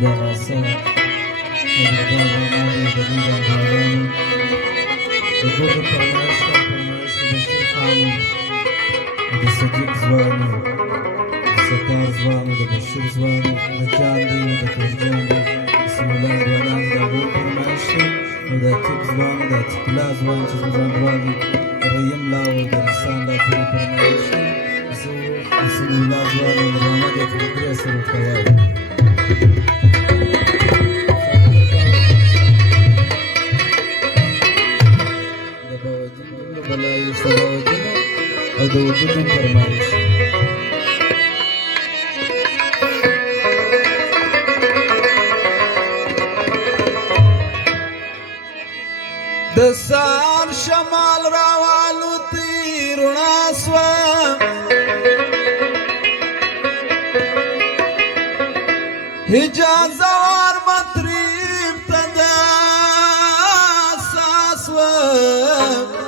دا ناسا او د خدای رحماني د دوی د انډیوالانو د ګوډو فرمایش ته فرمایش د بشیر خانو او د صدیق ځوانو د ستار ځوانو د بشیر ځوانو د جان دی د تورجان دی د سیمولان ځوانانو د هغوی فرمایش دی او د عتیق ځوانو د عتیق الله ځوان چې زموږ غواړي ریم لا او د رسان لا پورې فرمایش دی زه د سیمولان ځوانو د محمد یعقوب درې سره ورته وایم او د وجودو فرمایش د سار شمال راوالوتی رڼا سوه حجاز اور مطرب ته د اساس وه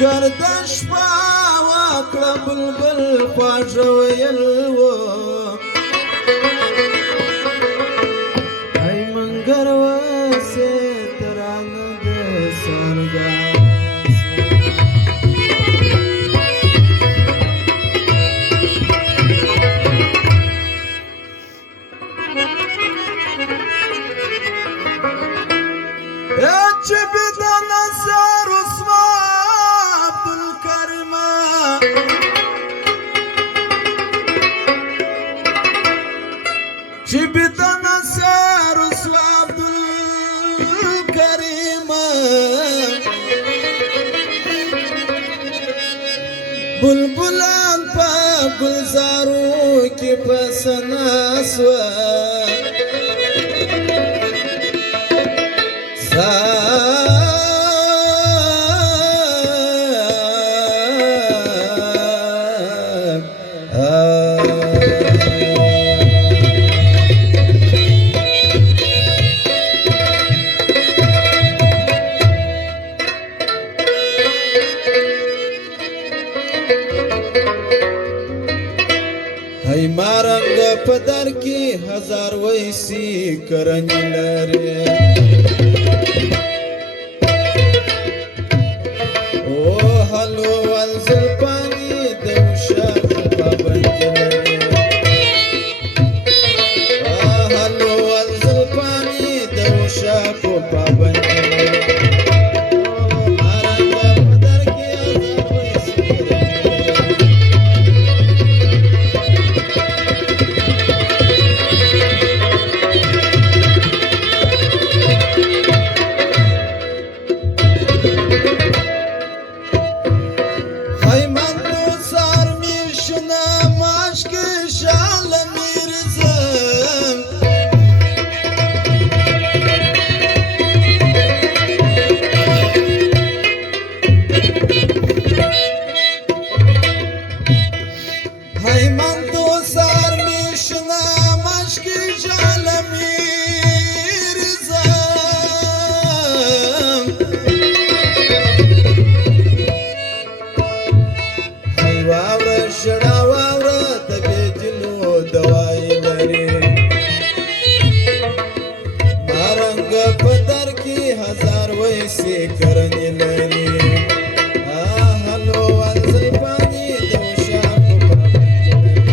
گردش پا وکړه بلبل خواږه ویل وه ای منګر وسې ترانه د سارګاس چې بد نصر چې بدنا سر رسوا عبدالکریم بلبلان په گلزارو کې پسنا سوا مارنګ په در کې هزار ویسي کرنې لري او هلو والزلپاني د وشاخ پابند لري هلو والزلپاني د وشاخ پابند لري کرنې لري هلو والزلپاني د وشاخ پابند لري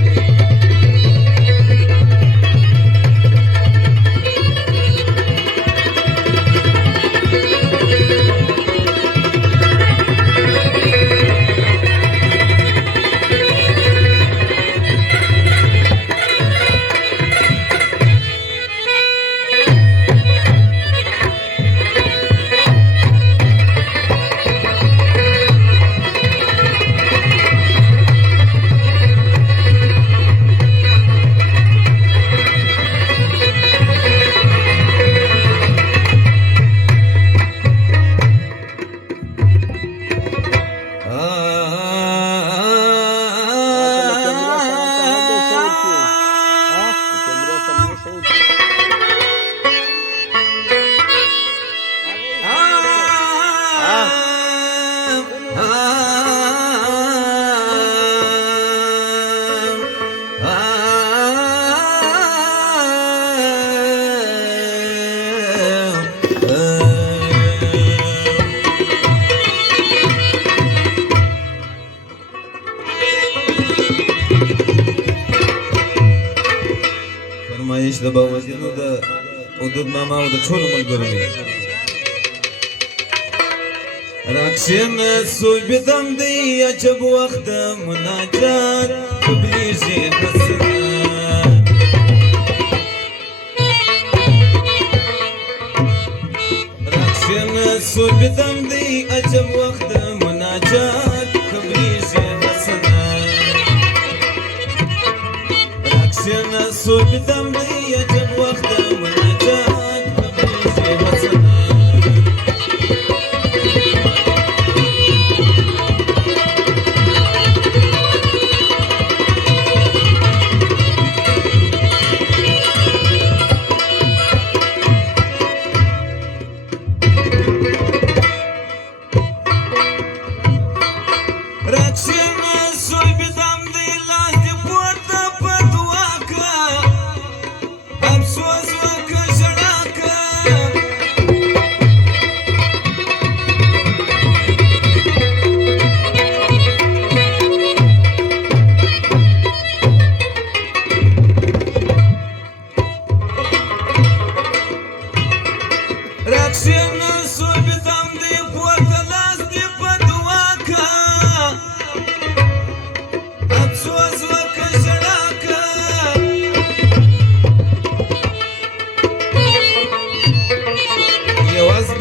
د باوزینو د حدود ماما او د ټولو ملګرو دی راکشن صوبیدم دی عجب وخت مناجات قبلیږي حسنه راکشن صوبیدم دی عجب وخت مناجات قبلیږي حسنه راکشن صوبیدم دی عجب وخت مناجات قبلیږي حسنه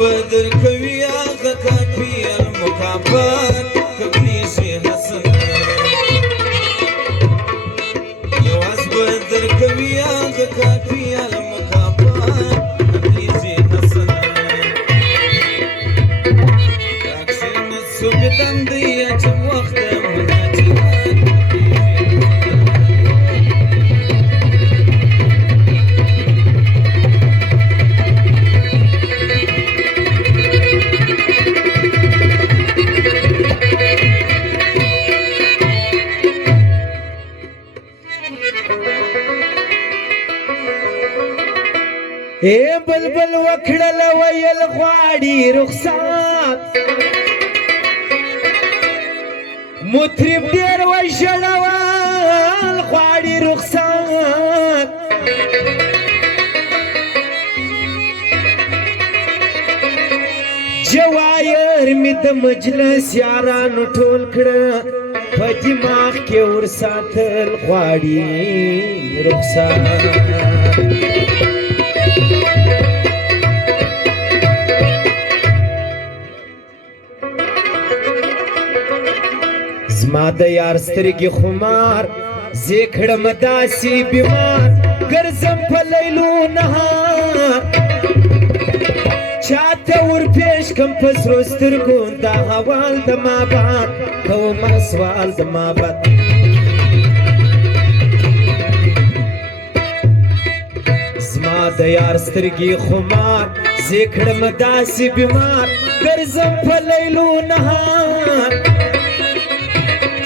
بدر کوي هغه کافي المکافات قبلیږي حسنه یواز بدر کوي هغه کافي المکافات قبلیږي حسنه راکشن صوبیدم دی عجب وخت اے بلبل وکړل ویل غواړي رخصات مطرب ډیر وژړول غواړي رخصات جوایر می د مجلس یارانو ټول کړه په دماغ کې ورساتل غواړي رخصات زما د یار سترګې خمار زه کړم داسې بیمار ګرځم په لیلو نهار چاته ورپېښ کم په سرو سترګو دا حوال د ماباد کومه سوال د ماباد زما د یار سترګې خمار زه کړم داسې بیمار ګرځم په لیلو نهار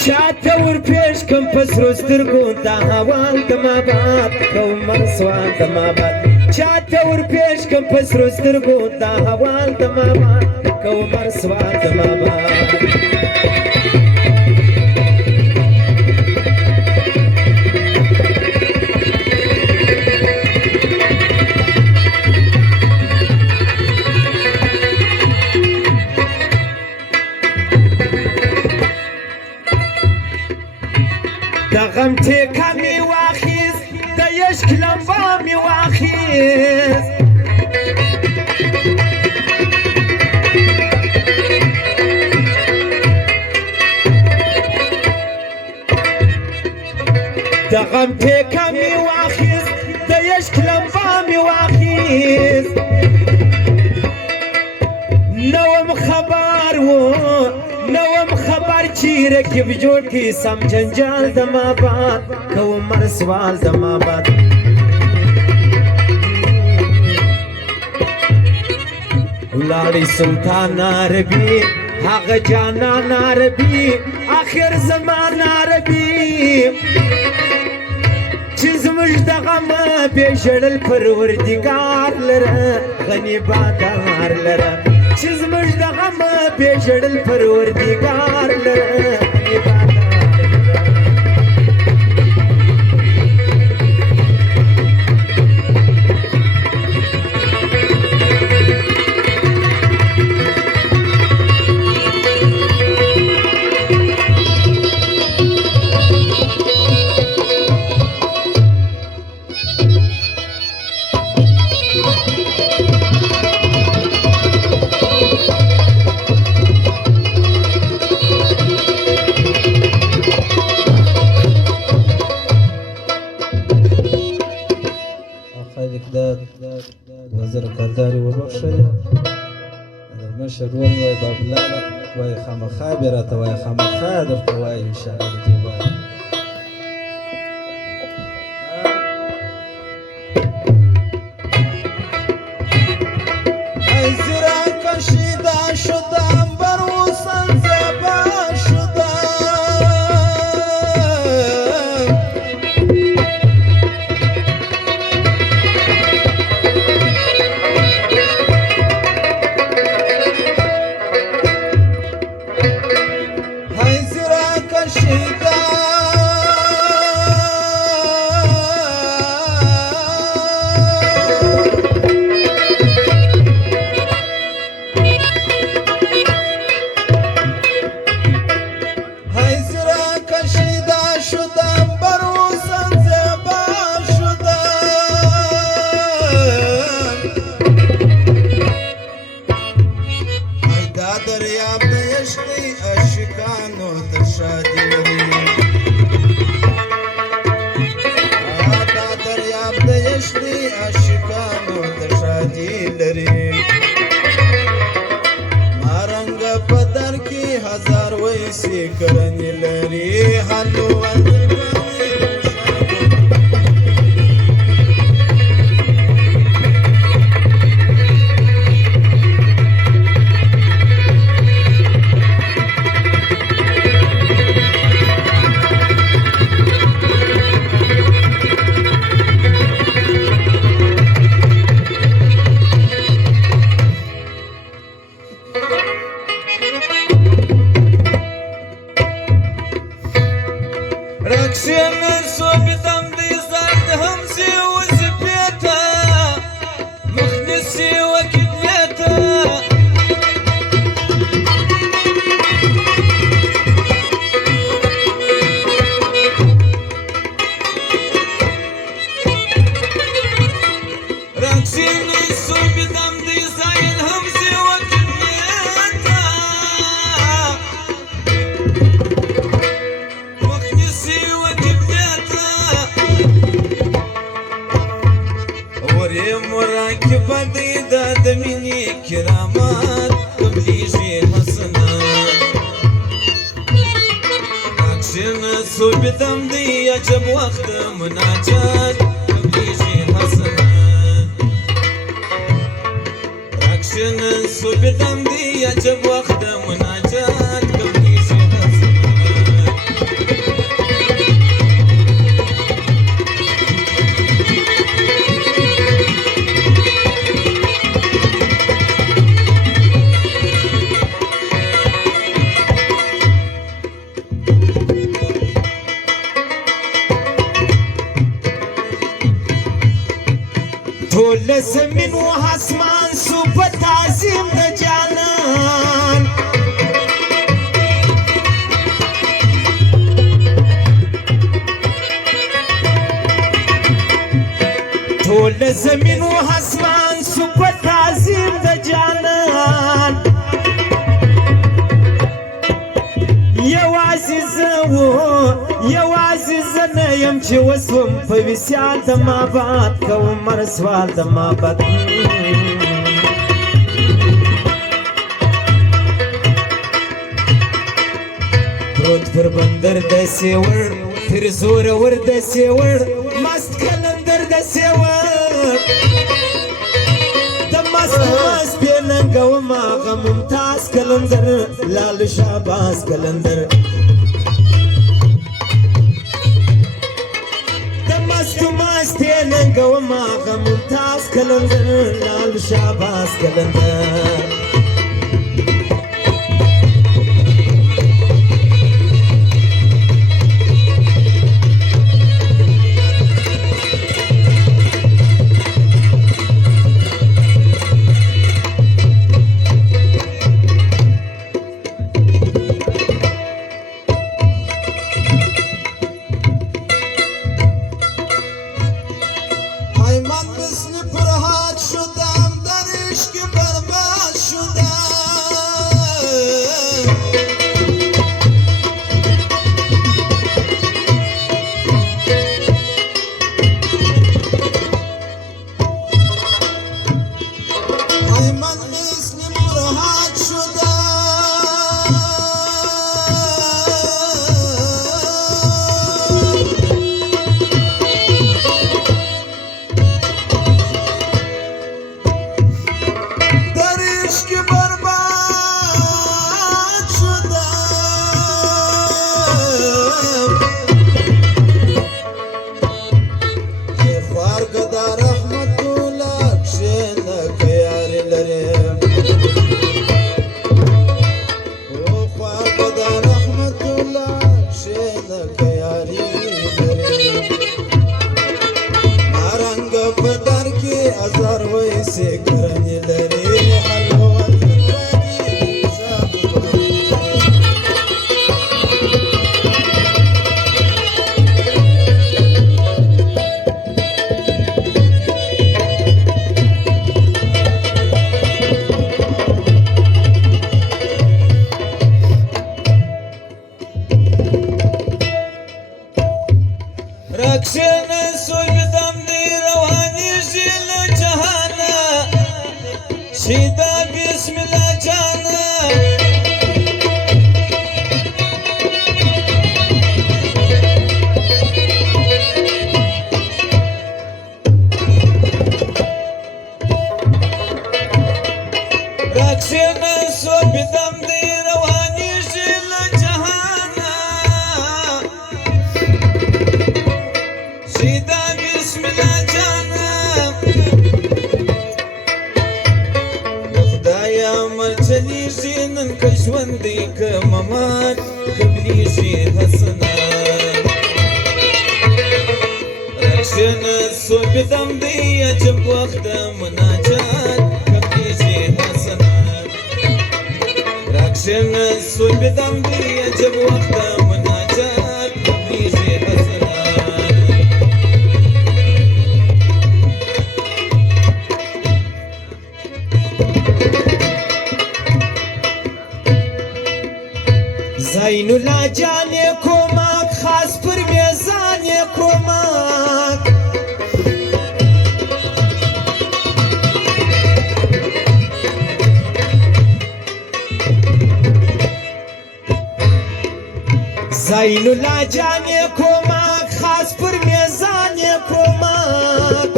چاته ورپېښ کم په سرو سترګو دا حوال د ماباد کومه سوال د ماباد چاته ورپېښ کم په سرو سترګو دا حوال د ماباد کومه سوال د ماباد د غم ټیکه مې واخیست د عشق لمبه مې واخیست د غم ټیکه مې واخیست د عشق لمبه مې واخیست نوم خبر و نوم خبر چې رکب جوړ کی سم جنجال د ماباد کومه سوال د ماباد ولاړی سلطان عربي هغه جانان عربي آخر زمان عربي چې زموږ د غم پېژړل پروردګار لره غني بادار لره چې زموږ د غم پېژړل پروردګار لره غني بادار لره زره کرداري وبخښله د مشر ورور مې وایي بابلاله وایي خامخا بیا راته وایي خامخا درته وایي انشاءالله د دې باره ای زیرا کشیده شدم بر او زیبا شدم کرنی لري حلو کرامات قبلیشی حسنا اکشن صوبتم دی عجب وقت مناجات قبلیشی حسنا اکشن صوبتم دی عجب وقت مناجات قبلیشی حسنا ټول زمین و اسمان سو په تعظیم د جانان ټول زمین و اسمان سو په تعظیم د جانان یوازې زه نه یم چې وسوم په وصال د مابد کوم رسوال د مابد پروت پر بندر داسې وړ تر زورور داسې وړ مست کلندر داسې وړ د مست بې ننګه وم هغه ممتاز کلندر لال شهباز کلندر مستې ننګه وم هغه ممتاز کلندر لال شهباز کلندر من مثل پرهات شدم در عشق برباد شدم خوار کدا رحمت الله کښېنه که یاري لرې او خوار کدا رحمت الله کښېنه که یاري لرې نارنګه په ډار کې هزار ویسې کرنې لري رکشن سویدم دی روانی جیل جهانا شیدا بسم الله جانا رکشن سویدم دی روانی جیل جهانا شیدا بسم الله جانا خدایا مرچلیږي نن که ژوندی که ممات قبلیږي حسنه رکشن صبحدم دی عجب وخت مناجات قبلیږي حسنه رکشن صبحدم دی عجب وخت مناجات قبلیږي حسنه زین الله جان کومک خاص پر میزان کومک زین الله جان کومک خاص پر میزان کومک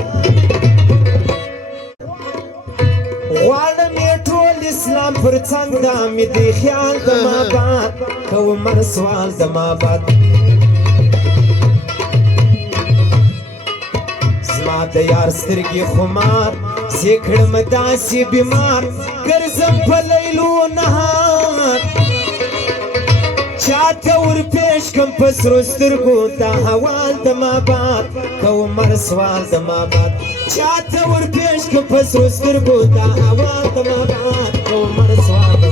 غواړم ټول اسلام پر څنګ د مې د خیال د ماباد کوم مر سوال د ماباد زما د یار سترګې خمار زه کړم داسې بیمار ګرځم په لیلو نهار چاته ورپېښ کم په سرو سترګو دا حوال د ماباد کوم مر سوال د ماباد چاته ورپېښ کم په سرو سترګو دا حوال د ماباد کوم مر سوال د